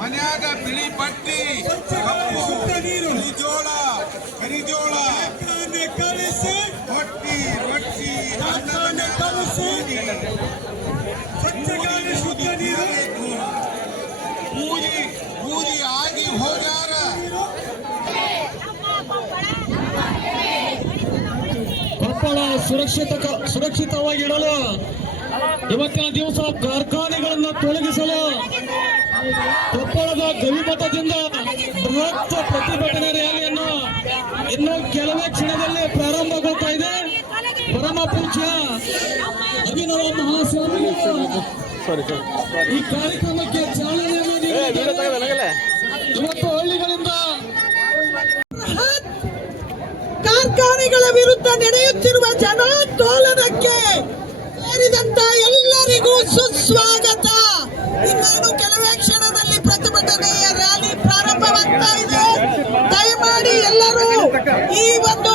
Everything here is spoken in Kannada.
ಮನ್ಯಾಗ ಬಿಳಿ ಪಟ್ಟಿ, ಕಪ್ಪು, ಜೋಳ, ಕರಿಜೋಳ, ಕಳಿಸಿ ರೊಟ್ಟಿ ರೊಟ್ಟಿ ಕಳಿಸಿ ಸ್ವಚ್ಛ ಗಾಳಿ ಶುದ್ಧ ನೀರು ಬೂದಿ ಬೂದಿ ಆಗಿ ಹೋಗ್ಯಾರ. ಕೊಪ್ಪಳ ಸುರಕ್ಷಿತವಾಗಿಡಲು ಇವತ್ತಿನ ದಿವಸ ಕಾರ್ಖಾನೆಗಳನ್ನು ತೊಲಗಿಸಲು ಕೊಪ್ಪಳದ ಗವಿಮಠದಿಂದ ಬೃಹತ್ ಪ್ರತಿಭಟನಾ ರ್ಯಾಲಿಯನ್ನು ಇನ್ನು ಕೆಲವೇ ಕ್ಷಣದಲ್ಲಿ ಪ್ರಾರಂಭಗೊಳ್ತಾ ಇದೆ. ಪರಮ ಪೂಜ್ಯ ಅಭಿನವ ಮಹಾಸ್ವಾಮಿಗಳು ಈ ಕಾರ್ಯಕ್ರಮಕ್ಕೆ ಚಾಲನೆಯನ್ನು ನೀಡಿದ್ದಾರೆ. ಇವತ್ತು ಹಳ್ಳಿಗಳಿಂದ ಕಾರ್ಖಾನೆಗಳ ವಿರುದ್ಧ ನಡೆಯುತ್ತಿರುವ ಜನಾಂದೋಲನಕ್ಕೆ ಸೇರಿದಂತ ಎಲ್ಲರಿಗೂ ಸುಸ್ವಾಗತ. ಇನ್ನೇನು ಕೆಲವೇ ಕ್ಷಣದಲ್ಲಿ ಪ್ರತಿಭಟನೆಯ ರ್ಯಾಲಿ ಪ್ರಾರಂಭವಾಗ್ತಾ ಇದೆ. ದಯಮಾಡಿ ಎಲ್ಲರೂ ಈ ಒಂದು